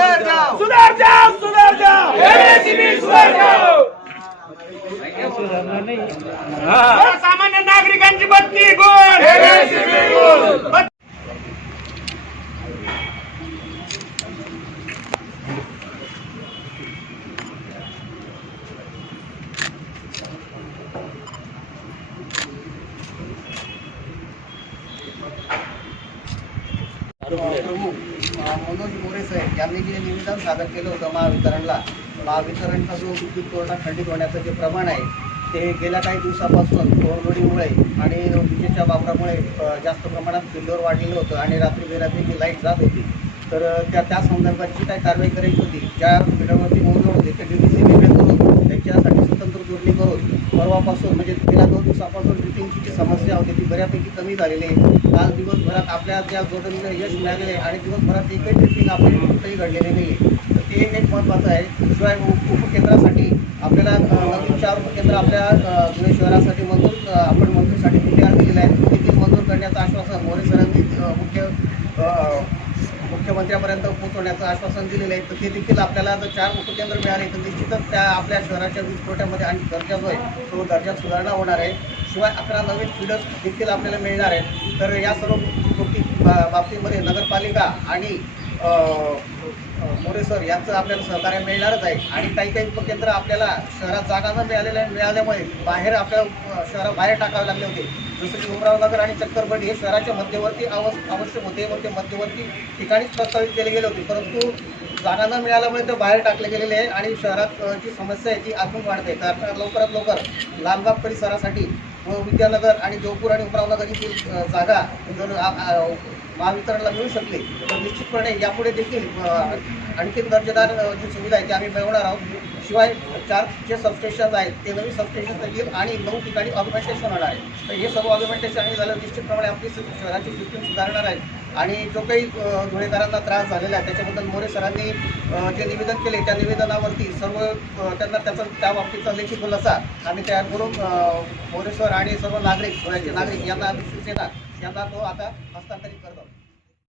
सुधार जाओ सुधार जाओ सुधार जाओ सुधार जाओ सामान्य नागरिक प्रमुख मनोज मोरे साहेब यांनी जे निवेदन सादर केलं होतं महावितरणला महावितरणचा जो विद्युत पुरवठा खंडित होण्याचं जे प्रमाण आहे ते गेल्या काही दिवसापासून तोडगोडीमुळे आणि विजेच्या वापरामुळे जास्त प्रमाणात बिल्लोर वाढलेलं होतं आणि रात्री बेरात्री जी लाइट जात होती तर त्या त्या संदर्भात जी काही कारवाई करायची होती ज्या दिवसापासून म्हणजे गेल्या दोन दिवसापासून ड्रिपिंगची जी समस्या होती ती बऱ्यापैकी कमी झालेली आहे. काल दिवसभरात आपल्या त्या जोडणीला यश मिळालेले आहे आणि दिवसभरात एकही ड्रिपिंग आपण कुठेही घडलेली नाही आहे तर ते एक महत्त्वाचं आहे. शिवाय उपकेंद्रासाठी आपल्याला नवीन चार उपकेंद्र आपल्या धुळे शहरासाठी मंजूर आपण मंजूरसाठी तयार केलेलं आहे ते देखील मंजूर करण्याचं आश्वासन मोरे सरांनी मुख्य मुख्यमंत्र्यांपर्यंत पोहोचवण्याचं आश्वासन दिलेलं आहे. तर ते देखील आपल्याला जर चार उपकेंद्र मिळाले तर निश्चितच त्या आपल्या शहराच्या वीज पुरवठ्यामध्ये आणि दर्जा जो आहे तो दर्जात सुधारणा होणार आहे. शिवाय अकरा नवीन फीडर्स देखील आपल्याला मिळणार आहेत. तर या सर्व गोष्टी बा- बाबतीमध्ये नगरपालिका आणि मोरे सर यांचं आपल्याला सहकार्य मिळणारच आहे. आणि काही काही उपकेंद्र आपल्याला शहरात जागा न मिळालेल्या मिळाल्यामुळे बाहेर आपल्या शहराबाहेर टाकावे लागले होते. जसं की उमरावनगर आणि चक्करबडी हे शहराच्या मध्यवर्ती आवस आवश्यक होते व ते मध्यवर्ती ठिकाणीच प्रस्तावित केले गेले होते. परंतु जागा न मिळाल्यामुळे ते बाहेर टाकले गेलेले आहे आणि शहरात जी समस्या आहे ती अजून वाढते. कारण लवकरात लवकर लालबाग परिसरासाठी व विद्यानगर आणि जोपूर आणि उमरावनगर येथील जागा जर महावितरणला मिळू शकली तर निश्चितपणे यापुढे देखील आणखी दर्जेदार जी सुविधा आहे ती आम्ही मिळवणार आहोत. शिवाय चार जे सबस्टेशन्स आहेत ते नवीन सबस्टेशन येईल आणि नऊ ठिकाणी ऑग्युमेंटेशन होणार आहे. तर हे सर्व ऑग्युमेंटेशन आणि झालं निश्चितप्रमाणे आपली शहराची सिस्टीम सुधारणार आहे. आणि जो काही धुळेकरांना त्रास झालेला आहे त्याच्याबद्दल मोरे सरांनी जे निवेदन केले त्या निवेदनावरती सर्व त्यांना त्याचा त्या बाबतीचा लेखी खुलासा आम्ही तयार करून मोरेश्वर मोरे सर आणि सर्व नागरिक धुळ्याचे नागरिक यांना शिवसेना यांना तो आता हस्तांतरित करतो